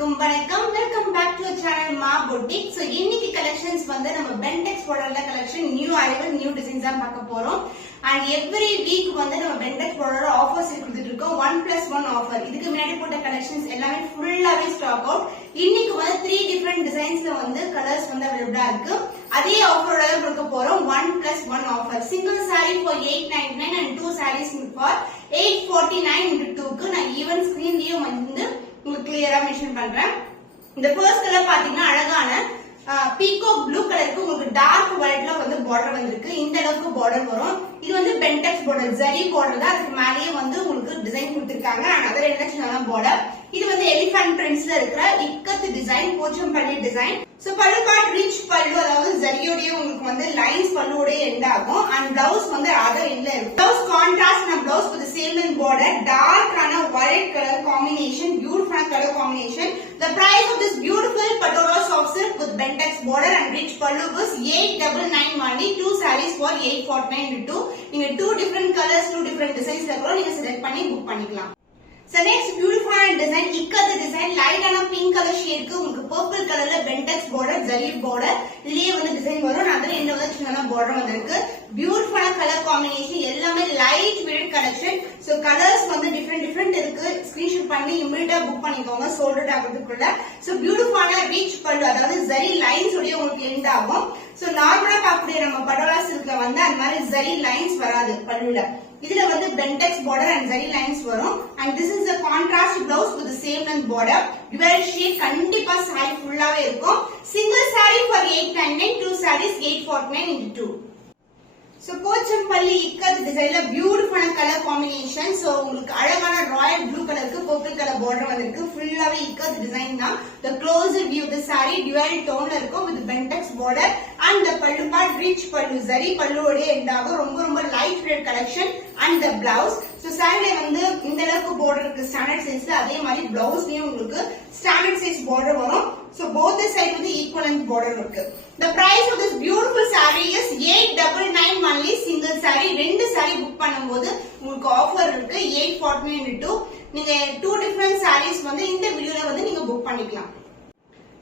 அனைவருக்கும் வணக்கம். Welcome back to channel Maa boutique. So இன்னைக்கு கலெக்ஷன்ஸ் வந்து நம்ம பென்டெக்ஸ் borderல collection new arrival new designs தான் பார்க்க போறோம். அண்ட் எவ்ரி வீக் வந்து நம்ம பென்டெக்ஸ் borderல ஆஃபர்ஸ் கொடுத்துட்டு இருக்கோம். 1+1 ஆஃபர். இதுக்கு முன்னாடி போட்ட கலெக்ஷன்ஸ் எல்லாமே ஃபுல்லாவே ஸ்டாக் அவுட். இன்னைக்கு வந்து 3 டிஃபரண்ட் டிசைன்ஸ்ல வந்து கலர்ஸ் வந்து அவைலபிளா இருக்கு. அதே ஆஃபரோட தான் கொடுக்க போறோம். 1+1 offer. Single saree for 899 and 2 sarees for 849 into 2க்கு நான் ஈவன் ஸ்கிரீன்லயும் வந்து உங்களுக்கு கிளியரா மென்ஷன் பண்றேன். இந்த ஃபர்ஸ்ட் கலர் பாத்தீங்கன்னா அழகான பீகாக் ப்ளூ கலருக்கு உங்களுக்கு டார்க் ஒயிட்ல வந்து பார்டர் வந்திருக்கு. இந்த அளவுக்கு பார்டர் வரும். இது வந்து பென்டெக்ஸ் border ஜரி பார்டர் தான். அதுக்கு மேலேயே வந்து உங்களுக்கு டிசைன் கொடுத்திருக்காங்க. அதர் என்ன பார்டர். இது வந்து எலிஃபண்ட் பிரிண்ட்ஸ்ல இருக்கிற ikkat design, Pochampally design. So pallu part rich pallu, அதாவது ஜரியோடய உங்களுக்கு வந்து லைன்ஸ் பல்லுவோட எண்ட் ஆகும். அண்ட் பிளவுஸ் வந்து அதர் எண்ட்ல இருக்கும். Blouse contrast and blouse with same line border, டார்க்கான white colour combination, beautiful colour combination. The price of this beautiful patola soft silk with bentex border and rich pallu was 899 only. 2 sarees for 849 into 2. நீங்க 2 different colors, 2 different designs கூட நீங்க select பண்ணி book பண்ணிக்கலாம். So next beautiful design, ikkat design, லைட்டான pink colour ஷேட்க்கு உங்களுக்கு purple கலர்ல பென்டெக்ஸ் border zari border இதுலயே வந்து டிசைன் வரும். அதுல என்ன வந்து சின்ன border வந்திருக்கு. பியூட்டிஃபுல்லான கலர் காம்பினேஷன், எல்லாமே light weight collection. So colours வந்து டிஃபரெண்ட் இருக்கு. ஸ்கிரீன்ஷாட் பண்ணி இமிடியேட்டா புக் பண்ணிக்கோங்க சோல்ட் ஆகிறதுக்குள்ள. சோ பியூட்டிஃபுல்லான ரிச் பல்லு, அதாவது ஜரி லைன்ஸ் உடைய உங்களுக்கு எண்ட் ஆகும். சோ நார்மலா பார்க்கக்கூடிய நம்ம படோலா சில்க்ல வந்து அந்த மாதிரி ஜரி லைன்ஸ் வராது பல்லுல. இதுல வந்து பென்டெக்ஸ் border and zari lines வரும். And this is the contrast blouse with the same length border. Dual shade கண்டிப்பா saree ஃபுல்லாவே இருக்கும். Single saree for 899, 2 sarees 849 into 2. So Pochampalli இக்கத்து டிசைன்ல பியூட்டிஃபுல்லான கலர் காம்பினேஷன். சோ உங்களுக்கு அழகான ராயல் ப்ளூ கலருக்கு பர்பிள் கலர் border வந்திருக்கு. ஃபுல்லாவே இக்கத்து டிசைன் தான். The closer view of the saree dual tone இருக்கும் with bentex border and the pallu part rich pallu zari palluவோட எண்ட் ஆகும். ரொம்ப light weight collection. And the blouse. So saree வந்து இந்த அளவுக்கு border இருக்கு ஸ்டாண்டர்ட் சைஸ்ல. அதே மாதிரி பிளவுஸ்லயும் உங்களுக்கு ஸ்டாண்டர்ட் சைஸ் border வரும். So both the side வந்து equal length border இருக்கு. The price of this beautiful saree is 899 only. Single saree, ரெண்டு saree புக் பண்ணும்போது உங்களுக்கு ஆஃபர் இருக்கு 849 into 2. நீங்க 2 different sarees வந்து இந்த வீடியோல வந்து நீங்க புக் பண்ணிக்கலாம்.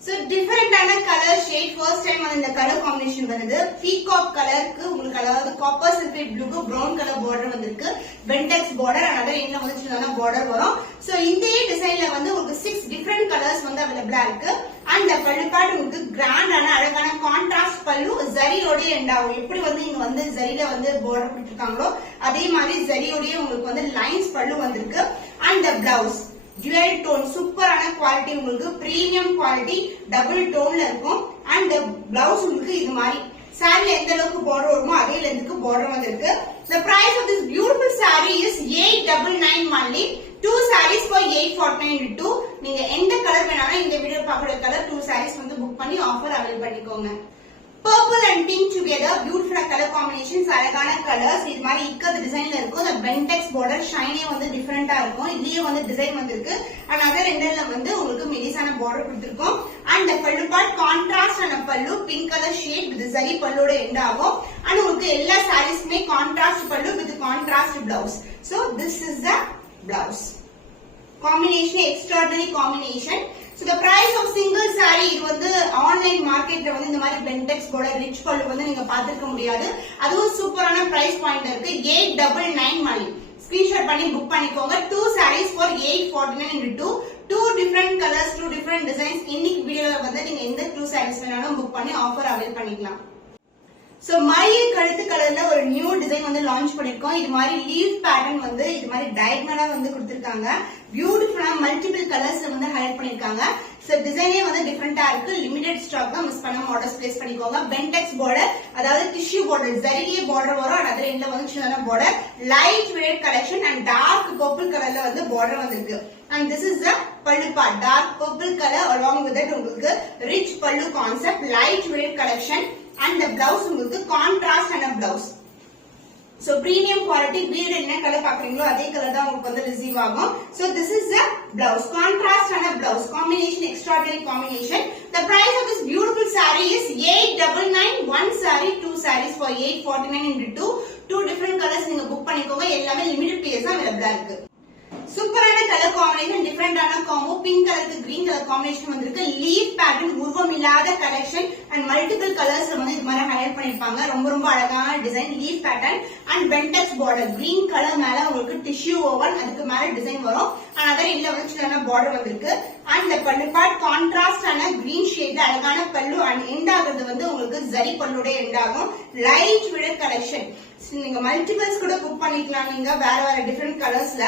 So டிஃபரெண்டான கலர் ஷேட் ஃபர்ஸ்ட் டைம் வந்து இந்த கலர் காம்பினேஷன் வருது. பீகாக் கலருக்கு உங்களுக்கு அதாவது காப்பர் சல்ஃபேட் ப்ளூக்கு பிரவுன் கலர் பார்டர் வந்திருக்கு. பென்டெக்ஸ் border another எண்ட்ல வந்து சின்னதா border வரும். சோ இந்த டிசைன்ல வந்து உங்களுக்கு 6 டிஃபரெண்ட் கலர்ஸ் வந்து அவேலபிளா இருக்கு. அண்ட் பல்லு பார்ட் உங்களுக்கு கிராண்டான அழகான கான்ட்ராஸ்ட் பல்லு ஜரியோட எண்ட் ஆகும். எப்படி வந்து இங்க வந்து ஜரியில வந்து border கொடுத்திருக்காங்களோ அதே மாதிரி ஜரியோட உங்களுக்கு வந்து லைன்ஸ் பல்லு வந்திருக்கு. அண்ட் பிளவுஸ் dual tone, சூப்பரான குவாலிட்டி, உங்களுக்கு பிரீமியம் குவாலிட்டி, டபுள் டோன்ல இருக்கும். அண்ட் பிளவுஸ் உங்களுக்கு இது மாதிரி சாரில எந்த அளவுக்கு border வருமோ அதே லென்த்துக்கு border வந்திருக்கு. The price of this beautiful saree is 899 only. 2 sarees for 849 into 2. நீங்க எந்த கலர் வேணாலும் இந்த வீடியோ பார்க்குற கலர் 2 sarees வந்து புக் பண்ணி ஆஃபர் அவைல் பண்ணிக்கோங்க. Purple and pink together, beautiful color combinations, அழகான கலர்ஸ். இது மாதிரி இக்கத்து டிசைன்ல இருக்கும். the bentex border ஷைனே வந்து டிஃபரெண்டா இருக்கும். இதுலயே வந்து டிசைன் வந்திருக்கு. அண்ட் அதர் எண்டர்ல வந்து உங்களுக்கு மெலிசான border கொடுத்திருக்கோம். அண்ட் பல்லு பார்ட் கான்ட்ராஸ்ட் ஆன pallu, pink colour shade with zari பல்லோட எண்ட் ஆகும். அண்ட் உங்களுக்கு எல்லா சாரீஸ்மே contrast pallu with contrast blouse. So this is the blouse. Combination, extraordinary combination. So the price of single saree, இது வந்து ஆன்லைன் மார்க்கெட்ல வந்து இந்த மாதிரி பென்டெக்ஸ் border ரிச் பல்லு வந்து நீங்க பாத்துக்க முடியாது. அதுவும் சூப்பரான பிரைஸ் பாயிண்ட் இருக்கு. 899 only. ஸ்கிரீன்ஷாட் பண்ணி புக் பண்ணிக்கோங்க. 2 sarees for 849 into 2. 2 different colors, 2 different designs. இன்னைக்கு வீடியோல வந்து நீங்க எந்த 2 sarees வேணாலும் புக் பண்ணி ஆஃபர் அவைல் பண்ணிக்கலாம். சோ மயில் கழுத்து கலர்ல ஒரு நியூ டிசைன் வந்து லான்ச் பண்ணிருக்கோம். இது மாதிரி லீஃப் பேட்டர்ன் வந்து இது மாதிரி டயகனலா வந்து கொடுத்திருக்காங்க. பியூட்டிஃபுல்லா மல்டிபிள் கலர்ஸ்ல வந்து ஹைலைட் பண்ணிருக்காங்க. சோ டிசைனே வந்து டிஃபரெண்டா இருக்கு. லிமிடெட் ஸ்டாக் தான், மிஸ் பண்ணாம ஆர்டர்ஸ் பிளேஸ் பண்ணிக்கோங்க. பென்டெக்ஸ் border, அதாவது டிஷ்யூ border ஜரியே border வரும். அதுல எண்ட்ல வந்து சின்னதா border, light weight collection. And dark purple கலர்ல வந்து border வந்திருக்கு. And this is the pallu part, dark purple color along with it உங்களுக்கு rich pallu concept, light weight collection. And the blouse உங்களுக்கு contrast and a blouse. So premium quality, வீடு என்ன colour பாக்குறீங்களோ அதே colour தான் உங்களுக்கு வந்து receive ஆகும். So this is the blouse, contrast and a blouse combination, extraordinary combination. The price of this beautiful saree is 899. 1 saree, 2 sarees for 849 into 2. 2 different colors நீங்க book பண்ணிக்கோங்க. எல்லாமே லிமிடெட் பீரியட்ஸ் தான் அவைலபிளா இருக்கு. சூப்பரான கலர் காம்பினேஷன், டிஃபரெண்டான காம்போ. பிங்க் கலருக்கு green colour colour combination வந்திருக்கு. Leaf pattern, உருவம் இல்லாத கலெக்ஷன் அண்ட் மல்டிபிள் கலர்ஸ்ல வந்து இது மாதிரி ஹைலைட் பண்ணிருப்பாங்க. ரொம்ப ரொம்ப அழகான டிசைன், லீஃப் பேட்டர்ன் அண்ட் பென்டெக்ஸ் பார்டர். கிரீன் கலர் மேல உங்களுக்கு டிஷ்யூ ஓவன், அதுக்கு மேல டிசைன் வரும். அண்ட் அதர் இதுல வந்து சின்ன பார்டர் வந்திருக்கு. அண்ட் பல்லு பார்ட் கான்ட்ராஸ்ட் ஆன கிரீன் ஷேட்ல அழகான பல்லு. அண்ட் எண்ட் ஆகுறது வந்து உங்களுக்கு ஜரி பல்லுடைய எண்ட் ஆகும். Light weight collection. நீங்க மல்டிபிள்ஸ் கூட புக் பண்ணிக்கலாம், நீங்க வேற வேற டிஃபரெண்ட் கலர்ஸ்ல.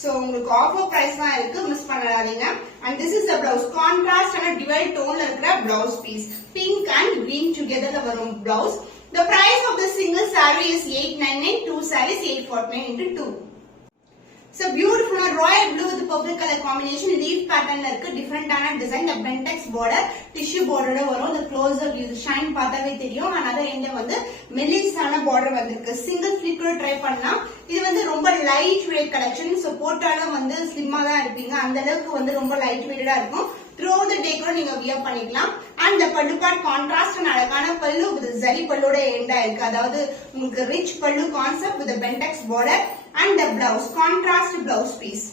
சோ உங்களுக்கு ஆஃபர் பிரைஸ் தான் இருக்கு, மிஸ் பண்ணாதீங்க. And this is the blouse. Contrast ஆன டிவைட் டோன்ல இருக்கிற blouse piece. Pink and green டுகெதர்ல வரும் blouse. The price of the single saree is 899, two sarees 849 into 2. So beautiful royal blue with purple color combination, leaf pattern la irukku, different ana design. The bentex border tissue border varum. The closer view shine pathave theriyum. Another end வந்து மெல்லிசான border வந்திருக்கு. single flip கூட try பண்ணலாம். இது வந்து ரொம்ப light weight collection. So போட்டாலும் வந்து ஸ்லிம்மா தான் இருப்பீங்க, அந்த அளவுக்கு வந்து ரொம்ப லைட் வெயிட்டா இருக்கும். throughout the day கூட நீங்க வியர் பண்ணிக்கலாம். and the pallu part contrast and அழகான பல்லு with zari பல்லுட எண்டா இருக்கு. அதாவது உங்களுக்கு rich பல்லு concept with the bentex border and the blouse contrast blouse piece.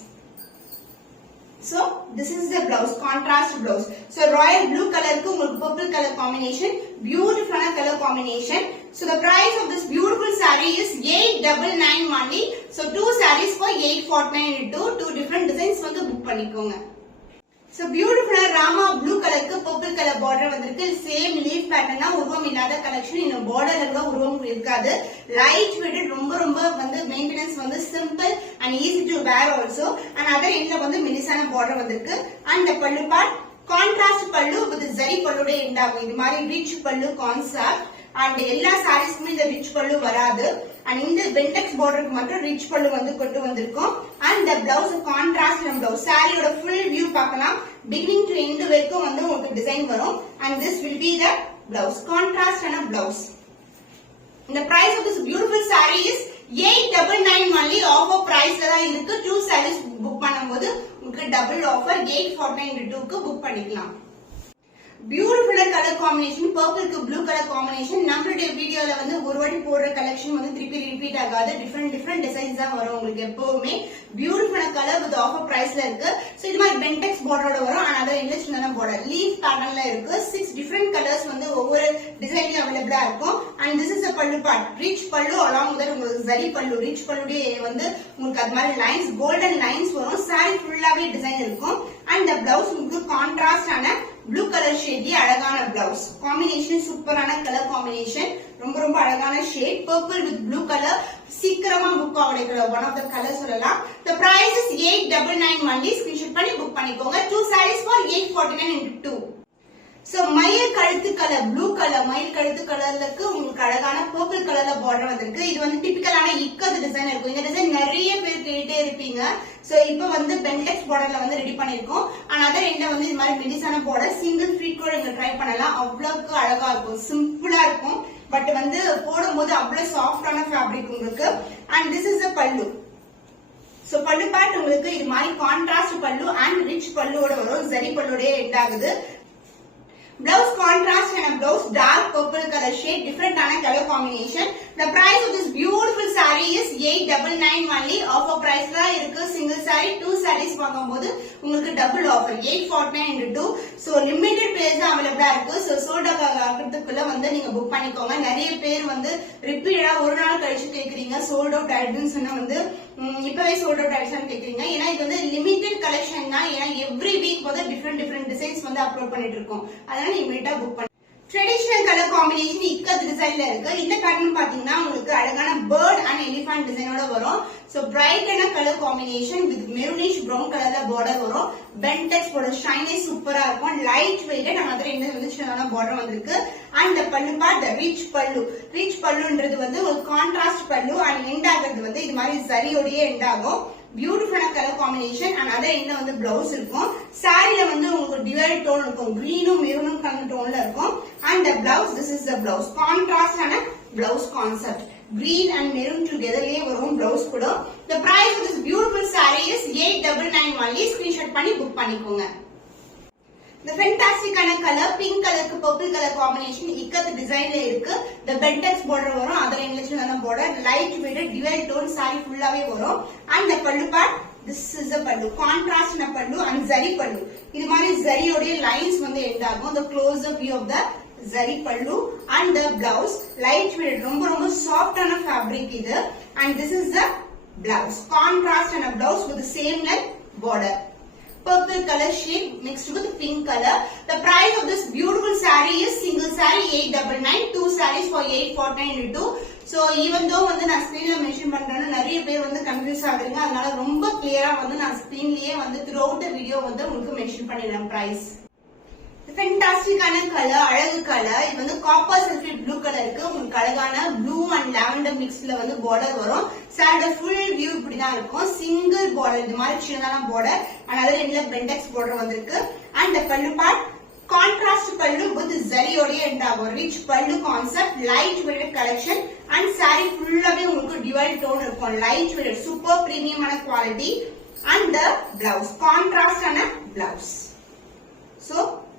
So this is the blouse, contrast blouse. So royal blue color ku உங்களுக்கு purple color combination, beautiful color combination. So the price of this beautiful saree is 899 only. So two sarees for 849 two different designs வந்து book பண்ணிக்கோங்க. So beautiful Rama blue color ku purple color border வந்திருக்கு. same leaf pattern உருவம் இல்லாத collection. இந்த borderல கூட உருவம் இருக்காது. light weight, ரொம்ப ரொம்ப வந்து maintenance வந்து simple and easy to wear also. and other endல வந்து மெலிசான border வந்திருக்கு. and the pallu part contrast pallu with zari pallude end ஆகும். இது மாதிரி rich pallu concept. and எல்லா சாரீஸ்க்குமே இந்த ரிச் பல்லு வராது. and இந்த பென்டெக்ஸ் பார்டருக்கு மட்டும் ரிச் பல்லு வந்து கொண்டு வந்திருக்கும். and the blouse contrast blouse. சாரியோட full view பார்க்கலாம். beginning to end வரைக்கும் வந்து உங்களுக்கு டிசைன் வரும். and this will be the blouse, contrast and a blouse. the price of this beautiful saree is 899 only. offer price ல தான் இருக்கு. two sarees book பண்ணும்போது உங்களுக்கு டபுள் ஆஃபர் 849 க்கு புக் பண்ணிக்கலாம். Beautiful color combination, purple to blue color combination. நம்மளுடைய வீடியோல வந்து ஒரு வாட்டி போடுற கலெக்ஷன் வந்து திருப்பி ரிப்பீட் ஆகாது. டிஃபரெண்ட் டிசைன்ஸ் தான் வரும் உங்களுக்கு எப்பவுமே. பியூட்டிஃபுல் கலர் வித் ஆஃபர் பிரைஸ்ல இருக்கு. சோ இது மாதிரி பென்டெக்ஸ் பார்டரோட வரும். another இன்டர்நேஷனல் பார்டர் லீஃப் பேட்டர்ன்ல இருக்கு. 6 டிஃபரெண்ட் கலர்ஸ் வந்து ஒவ்வொரு டிசைன்லயும் அவைலபிளா இருக்கும். and this is a pallu part, rich pallu along with உங்களுக்கு zari pallu. rich pallu வந்து உங்களுக்கு அது மாதிரி லைன்ஸ், கோல்டன் லைன்ஸ் வரும். saree ஃபுல்லாவே டிசைன் இருக்கும். and the blouse உங்களுக்கு கான்ட்ராஸ்ட் ஆன ப்ளூ கலர் ஷேட், அழகான பிளவுஸ் காம்பினேஷன். சூப்பரான கலர் காம்பினேஷன், ரொம்ப ரொம்ப அழகான shade. Purple with blue colour சீக்கிரமா புக் ஆகிற ஒன் ஆஃப் த கலர் சொல்லலாம். the price is 899 only. Screenshot பண்ணி புக் பண்ணிக்கோங்க. two sarees for 849 into 2. So மயில் கழுத்து கலர், ப்ளூ கலர் மயில் கழுத்து கலர்லக்கு உங்களுக்கு அழகான பர்பிள் கலர்ல பார்டர் வந்திருக்கு. இது வந்து டிபிக்கலான இக்கது டிசைன் இருக்கும். இந்த டிசைன் நிறைய பேர் கேட்டே இருப்பீங்க. சோ இப்போ வந்து பென்டெக்ஸ் பார்டர்ல வந்து ரெடி பண்ணிருக்கோம். and other end வந்து இது மாதிரி மெலிசான பார்டர், சிங்கிள் ஃபிட் கூட நீங்க ட்ரை பண்ணலாம். அவ்வளவுக்கு அழகா இருக்கும், சிம்பிளா இருக்கும். பட் வந்து போடும்போது அவ்வளவு சாஃப்டான ஃபேப்ரிக் உங்களுக்கு. and this is a pallu. So pallu part உங்களுக்கு இது மாதிரி கான்ட்ராஸ்ட் பல்லு and ரிச் பல்லுவோட வரும். zari பல்லுவோட எண்ட் ஆகுது. Blouse contrast and a blouse dark purple color shade, different color combination. The price of this beautiful saree is 899 only. Offer price la irukku. Single saree, two sarees vaangumbodhu ungalku double offer 849 into 2. So limited place available irukku. So sold out ஆகிறதுக்குள்ள வந்து நீங்க book பண்ணிக்கோங்க. நிறைய பேர் வந்து ரிப்பீட்டடா ஒரு நாள் கழிச்சு கேக்குறீங்க sold out ஆயிடுன்னு சொன்னா வந்து இப்பவே sold out ஆயிடுச்சான்னு கேக்குறீங்க. ஏன்னா இது வந்து லிமிடெட் கலெக்ஷன் தான். ஏன்னா எவ்ரி வீக் வந்து டிஃபரெண்ட் டிசைன்ஸ் வந்து அப்லோட் பண்ணிட்டு இருக்கோம். அதனால இமிடியேட்டா புக் பண்ணி ட்ரெடிஷனல் கலர் காம்பினேஷன் இக்கத் டிசைன்ல இருக்கு. இந்த பேட்டர்ன் பாத்தீங்கன்னா உங்களுக்கு அழகான பேர்ட் அண்ட் எலிஃபண்ட் டிசைனோட வரும். சோ பிரைட்டான colour combination with maroonish brown கலர்ல பார்டர் வரும். பென்டெக்ஸ் போட ஷைனஸ் சூப்பரா இருக்கும். லைட் வெயிட் நம்ம இந்த வந்து சின்னதான பார்டர் வந்திருக்கு. And the pallu part, the rich pallu. rich palluன்றது வந்து ஒரு கான்ட்ராஸ்ட் பல்லு. அண்ட் எண்ட் ஆகிறது வந்து இது மாதிரி சரியோடயே எண்ட் ஆகும். பியூட்டிஃபுல்லான கலர் காம்பினேஷன். and அதே என்ன வந்து பிளவுஸ் இருக்கும். சாரில வந்து உங்களுக்கு டிவைட் டோன் இருக்கும். கிரீனும் மெரூனும் கலர் டோன்ல இருக்கும். and the blouse, this is the blouse, contrast ஆன blouse concept. green and maroon together வரும் blouse கூட. the price of this beautiful saree is 899 only. screenshot பண்ணி புக் பண்ணிக்கோங்க. The fantastic color, pink color ku purple color combination ikat design la irukku. The bentex border varum, other English border, light weight dual tone saree full ave varum. and the pallu part, this is the pallu, contrast na pallu and zari pallu. இது மாதிரி zariயோட lines வந்து end ஆகும். The close up view of the zari pallu and the blouse light weight ரொம்ப soft ஆன fabric இது. And this is the blouse. Contrast and a blouse with the same length border. Purple color shade mixed with pink color. The price of this beautiful saree is single saree 899, two sarees for 849 into 2. So even though வந்து நான் ஸ்கிரீன்ல mention பண்றேன்னா நிறைய பேர் வந்து confuse ஆகுறீங்க. அதனால ரொம்ப கிளியரா வந்து நான் ஸ்கிரீன்லயே வந்து throughout the video வந்து உங்களுக்கு மென்ஷன் பண்ணிடுறேன் பிரைஸ். ஃபென்டாஸ்டிக்கான கலர், அழகு கலர். இது வந்து காப்பர் சல்ஃபேட் ப்ளூ கலருக்கு உங்களுக்கு அழகான ப்ளூ அண்ட் லாவெண்டர் மிக்ஸ்ல வந்து பார்டர் வரும். சாரியோட ஃபுல் வியூ இப்படிதான் இருக்கும். சிங்கிள் பார்டர், இது மாதிரி சின்னதான பார்டர் அண்ட் அதுல ரெண்டுல பெண்டெக்ஸ் பார்டர் வந்திருக்கு. And pallu part contrast pallu with ஜரியோட எண்ட் ஆகும். Rich pallu concept, light weight collection and sari ஃபுல்லாவே உங்களுக்கு டியூவல் டோன் இருக்கும். லைட் வெயிட் சூப்பர் பிரீமியமான quality. And the blouse contrast ஆன blouse. So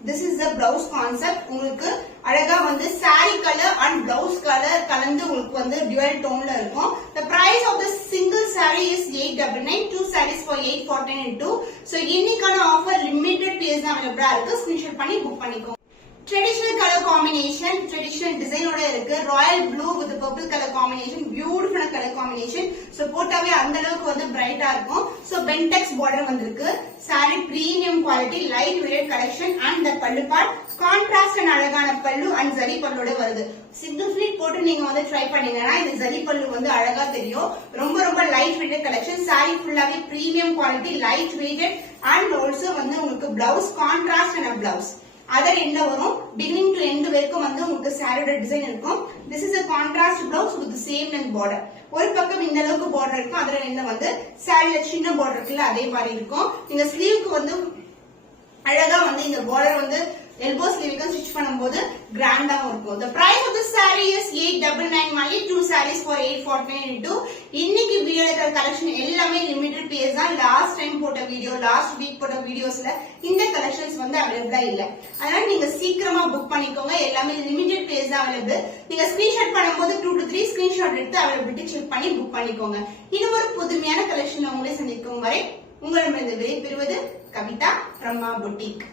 this is the blouse concept. உங்களுக்கு அழகா வந்து saree color and blouse color கலந்து உங்களுக்கு வந்து dual tone ல இருக்கும். The price of the single saree is 899, two sarees for 849. So இன்னைக்கான ஆஃபர் லிமிட்டட் பீஸ் தான் அவைலபிளா இருக்கு. ஸ்கிரீன்ஷாட் பண்ணி புக் பண்ணிக்கோங்க. Traditional color combination, traditional design ஓட இருக்கு. Royal blue with purple color combination, beautiful color combination. So போட்டாவே அந்த அளவுக்கு வந்து பிரைட்டா இருக்கும். So bentex border வந்திருக்கு. Saree premium quality, light weight collection and the pallu part contrast and அழகான பல்லு and zari பல்லோட வருது. சிங்கிள் ஃபிளிட் போட்டு நீங்க வந்து ட்ரை பண்ணீங்கன்னா இந்த zari பல்லு வந்து அழகா தெரியும். ரொம்ப லைட் வெயிட் கலெக்ஷன். Saree ஃபுல்லாவே premium quality, light weighted and also வந்து உங்களுக்கு blouse contrast and a blouse. Other எண்ட்ல வரும். பிகினிங் டு எண்ட் வரைக்கும் வந்து உங்களுக்கு சாரியோட டிசைன் இருக்கும். This is a contrast blouse with the same length border. ஒரு பக்கம் இந்த அளவுக்கு border இருக்கும். அதர் எண்ட்ல வந்து சாரியில சின்ன border இருக்குல்ல அதே மாதிரி இருக்கும். நீங்க ஸ்லீவ்க்கு வந்து அழகா வந்து இந்த border வந்து elbow sleeve ஸ்டிச் பண்ணும்போது கிராண்டாவும் இருக்கும். The price of this saree is 899 only, two sarees for 849. இன்னைக்கு வீடியோல இருக்கிற கலெக்ஷன் எல்லாமே லிமிட்டட் பீஸ் தான். லாஸ்ட் டைம் போட்ட வீடியோ, லாஸ்ட் வீக் போட்ட வீடியோஸ்ல இந்த கலெக்ஷன்ஸ் வந்து அவைலபிளா இல்ல. அதனால நீங்க சீக்கிரமா புக் பண்ணிக்கோங்க. எல்லாமே லிமிட்டட் பீஸ் தான் அவைலபிள். நீங்க ஸ்கிரீன்ஷாட் பண்ணும்போது 2 to 3 ஸ்கிரீன்ஷாட் எடுத்து அவைலபிலிட்டி செக் பண்ணி புக் பண்ணிக்கோங்க. இன்னும் ஒரு புதுமையான கலெக்ஷன்ல உங்களை சந்திக்கும் வரை உங்களிடமிருந்து விடைபெறுவது கவிதா from Ma Boutique.